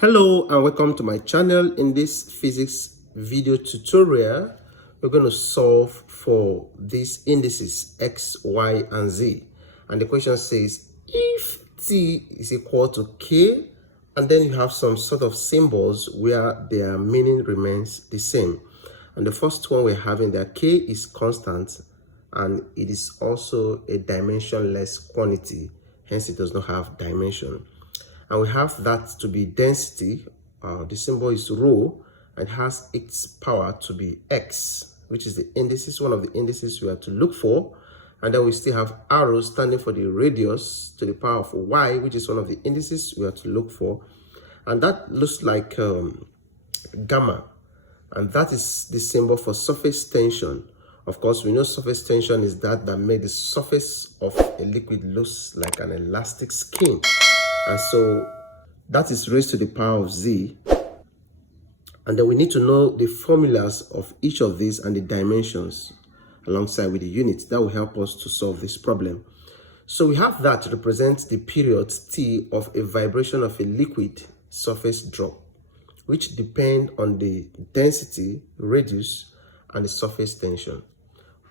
Hello and welcome to my channel. In this physics video tutorial, we're going to solve for these indices x, y, and z. And the question says, if t is equal to k, and then you have some sort of symbols where their meaning remains the same. And the first one we're having there, k is constant, and it is also a dimensionless quantity, hence it does not have dimension. And we have that to be density. The symbol is rho and has its power to be x, which is the indices, one of the indices we have to look for. And then we still have arrows standing for the radius to the power of y, which is one of the indices we have to look for. And that looks like gamma. And that is the symbol for surface tension. Of course, we know surface tension is that makes the surface of a liquid looks like an elastic skin. And so that is raised to the power of z. And then we need to know the formulas of each of these and the dimensions alongside with the units. That will help us to solve this problem. So we have that to represent the period t of a vibration of a liquid surface drop, which depend on the density, radius, and the surface tension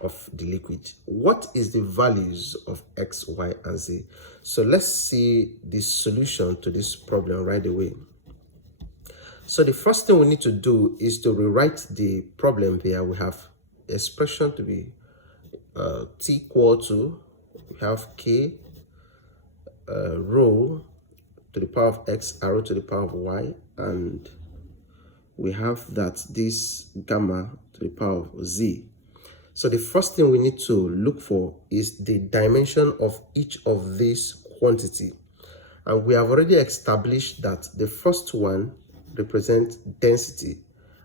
of the liquid. What is the values of x, y, and z? So let's see the solution to this problem right away. So the first thing we need to do is to rewrite the problem there. We have expression to be t equal to, we have k rho to the power of x, rho to the power of y, and we have that this gamma to the power of z. So the first thing we need to look for is the dimension of each of these quantity. And we have already established that the first one represents density.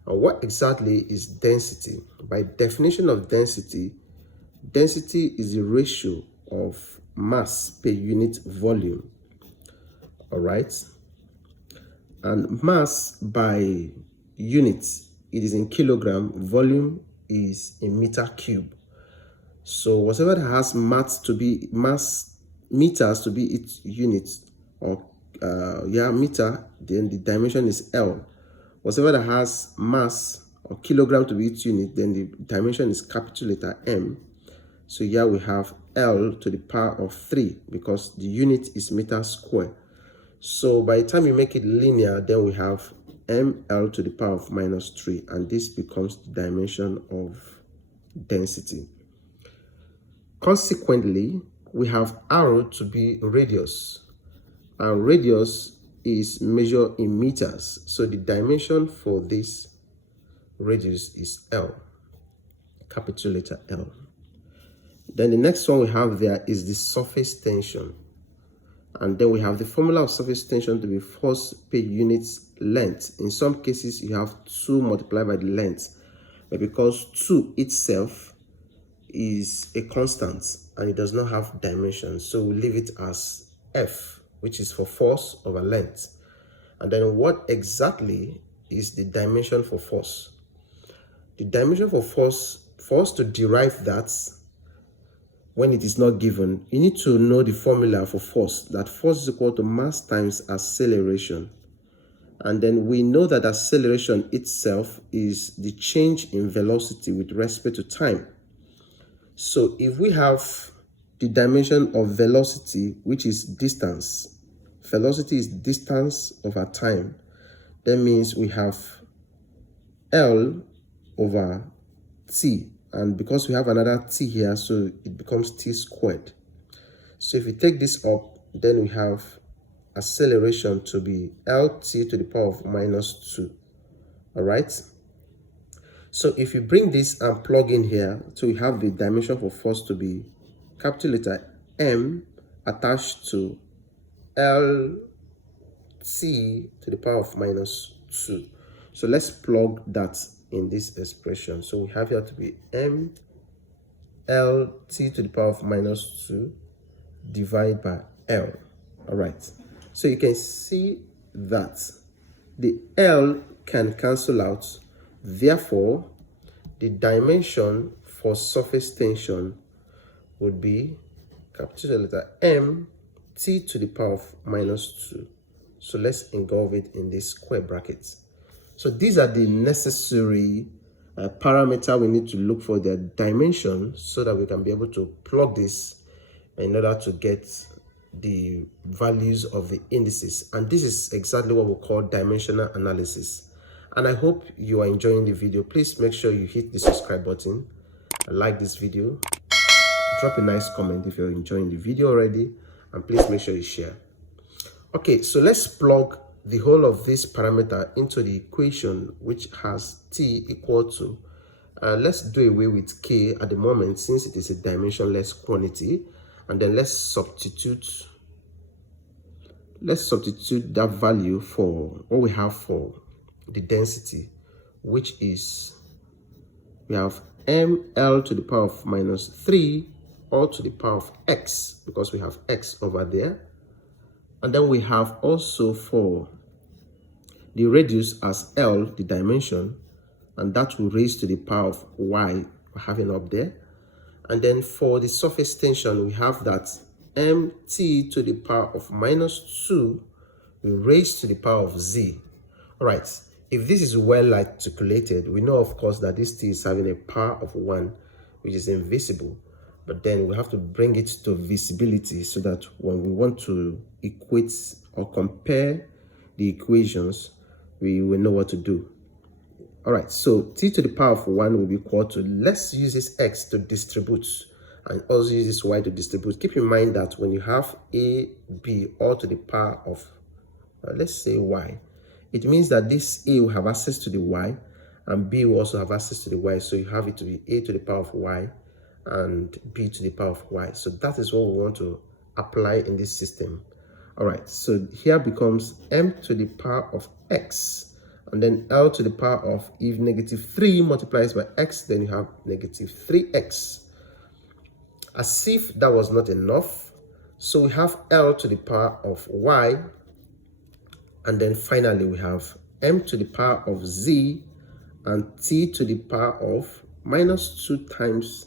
And what exactly is density? By definition of density, density is the ratio of mass per unit volume. All right. And mass by units, it is in kilogram, volume is in meter cube. So whatever that has meters to be its unit, or meter, then the dimension is L. Whatever that has mass or kilogram to be its unit, then the dimension is capital letter M. So here we have L to the power of 3 because the unit is meter square. So by the time you make it linear, then we have ml to the power of minus 3, and this becomes the dimension of density. Consequently, we have arrow to be radius, and radius is measured in meters. So the dimension for this radius is L, capital letter L. Then the next one we have there is the surface tension. And then we have the formula of surface tension to be force per unit length. In some cases, you have 2 multiplied by the length. But because 2 itself is a constant and it does not have dimension, so we leave it as F, which is for force over length. And then what exactly is the dimension for force? The dimension for force, for us to derive that, when it is not given, you need to know the formula for force, that force is equal to mass times acceleration. And then we know that acceleration itself is the change in velocity with respect to time. So if we have the dimension of velocity, which is distance, velocity is distance over time, that means we have L over t. And because we have another t here, so it becomes t squared. So if we take this up, then we have acceleration to be lt to the power of minus 2. All right. So if you bring this and plug in here, so we have the dimension for force to be capital letter M attached to lt to the power of minus 2. So let's plug that in this expression. So we have here to be m lt to the power of minus 2 divided by L. All right. So you can see that the L can cancel out. Therefore, the dimension for surface tension would be capital letter M t to the power of minus 2. So let's engulf it in this square brackets. So these are the necessary parameter we need to look for their dimension so that we can be able to plug this in order to get the values of the indices. And this is exactly what we call dimensional analysis. And I hope you are enjoying the video. Please make sure you hit the subscribe button, like this video, drop a nice comment if you're enjoying the video already, and please make sure you share. Okay, so let's plug the whole of this parameter into the equation which has t equal to, let's do away with k at the moment since it is a dimensionless quantity, and then let's substitute that value for what we have for the density, which is, we have ml to the power of minus 3 all to the power of x, because we have x over there. And then we have also for the radius as L, the dimension, and that will raise to the power of y we're having up there. And then for the surface tension, we have that mt to the power of minus 2 will raise to the power of z. All right, if this is well articulated, we know of course that this t is having a power of 1, which is invisible. But then we have to bring it to visibility so that when we want to equate or compare the equations, we will know what to do. All right, so t to the power of 1 will be equal to, let's use this x to distribute and also use this y to distribute. Keep in mind that when you have a, b all to the power of, let's say y, it means that this a will have access to the y and b will also have access to the y. So you have it to be a to the power of y and b to the power of y. So that is what we want to apply in this system. All right, so here becomes m to the power of x, and then l to the power of, if negative 3 multiplies by x, then you have negative 3x. As if that was not enough, so we have l to the power of y, and then finally we have m to the power of z and t to the power of minus 2 times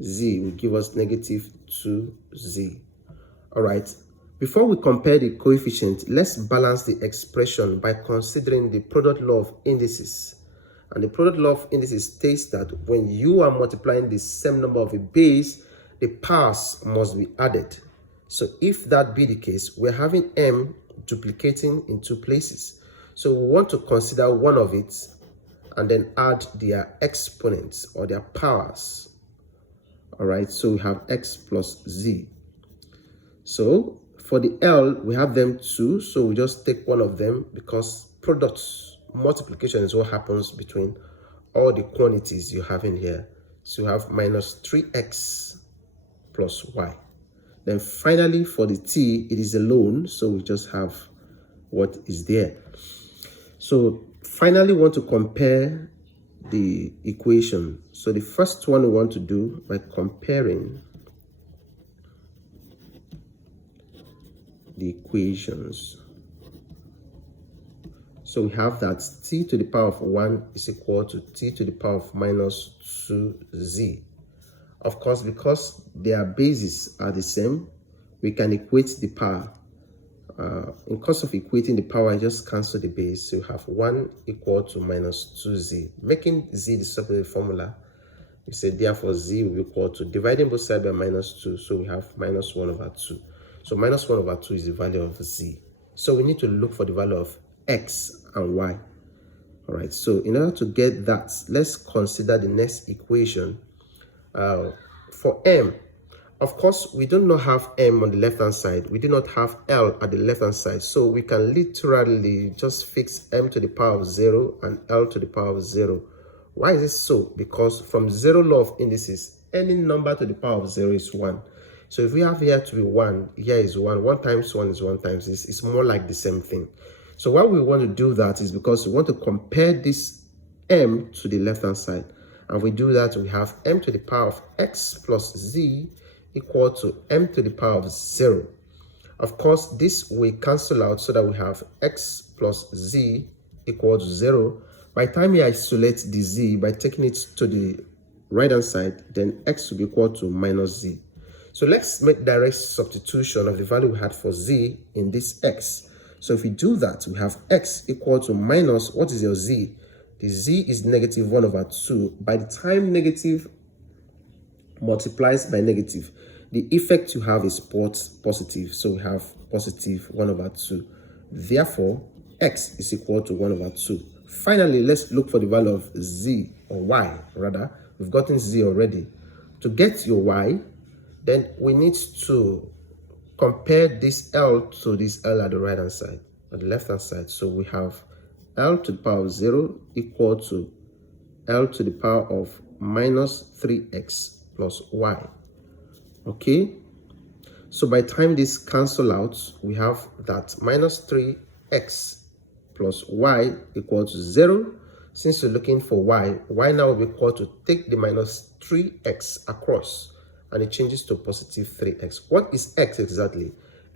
z will give us negative 2z. All right, before we compare the coefficient, let's balance the expression by considering the product law of indices. And the product law of indices states that when you are multiplying the same number of a base, the powers must be added. So if that be the case, we're having m duplicating in 2 places. So we want to consider one of it and then add their exponents or their powers. All right, so we have x plus z. So for the L, we have them 2, so we just take one of them because products multiplication is what happens between all the quantities you have in here. So you have minus 3x plus y. Then finally for the t, it is alone, so we just have what is there. So finally we want to compare the equation. So the first one we want to do by comparing the equations. So we have that t to the power of 1 is equal to t to the power of minus 2z. Of course, because their bases are the same, we can equate the power. In course of equating the power, I just cancel the base. So you have 1 equal to minus 2z, making z the separate formula. We say therefore z will be equal to, dividing both sides by minus 2, so we have minus 1 over 2. So minus 1 over 2 is the value of z. So we need to look for the value of x and y. All right, so in order to get that, let's consider the next equation. For m, of course, we do not have m on the left-hand side. We do not have l at the left-hand side. So we can literally just fix m to the power of 0 and l to the power of 0. Why is this so? Because from 0 law of indices, any number to the power of 0 is 1. So if we have here to be 1, here is 1. 1 times 1 is 1 times this. It's more like the same thing. So why we want to do that is because we want to compare this m to the left-hand side. And we do that, we have m to the power of x plus z equal to m to the power of 0. Of course, this will cancel out so that we have x plus z equal to 0. By the time we isolate the z by taking it to the right-hand side, then x will be equal to minus z. So let's make direct substitution of the value we had for z in this x. So if we do that, we have x equal to minus, what is your z? The z is negative 1 over 2. By the time negative multiplies by negative, the effect you have is positive. So we have positive 1 over 2. Therefore, x is equal to 1 over 2. Finally, let's look for the value of z, or y rather. We've gotten z already. To get your y, then we need to compare this L to this L at the right hand side, at the left hand side. So we have L to the power of 0 equal to L to the power of minus 3x plus y. Okay, so by the time this cancel out, we have that minus 3x plus y equal to 0. Since you're looking for y now will be equal to take the minus 3x across, and it changes to positive 3x. What is x exactly?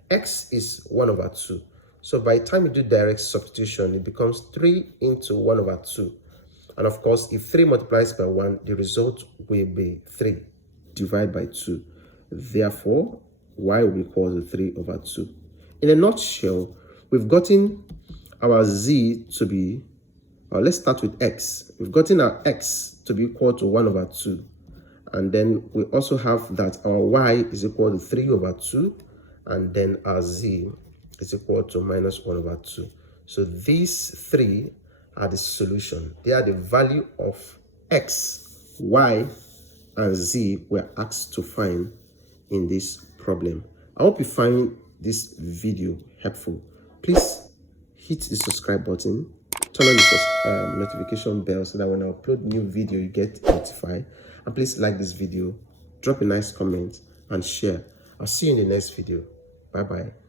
X is 1 over 2. So by the time you do direct substitution, it becomes 3 into 1 over 2. And of course, if 3 multiplies by 1, the result will be 3 divided by 2. Therefore, y will be equal to 3 over 2. In a nutshell, we've gotten our z to be, let's start with x. We've gotten our x to be equal to 1 over 2. And then we also have that our y is equal to 3 over 2. And then our z is equal to minus 1 over 2. So these three are the solution. They are the value of x, y, and z we're asked to find in this problem. I hope you find this video helpful. Please hit the subscribe button, turn on the notification bell so that when I upload new video you get notified. And please like this video, drop a nice comment, and share. I'll see you in the next video. Bye bye.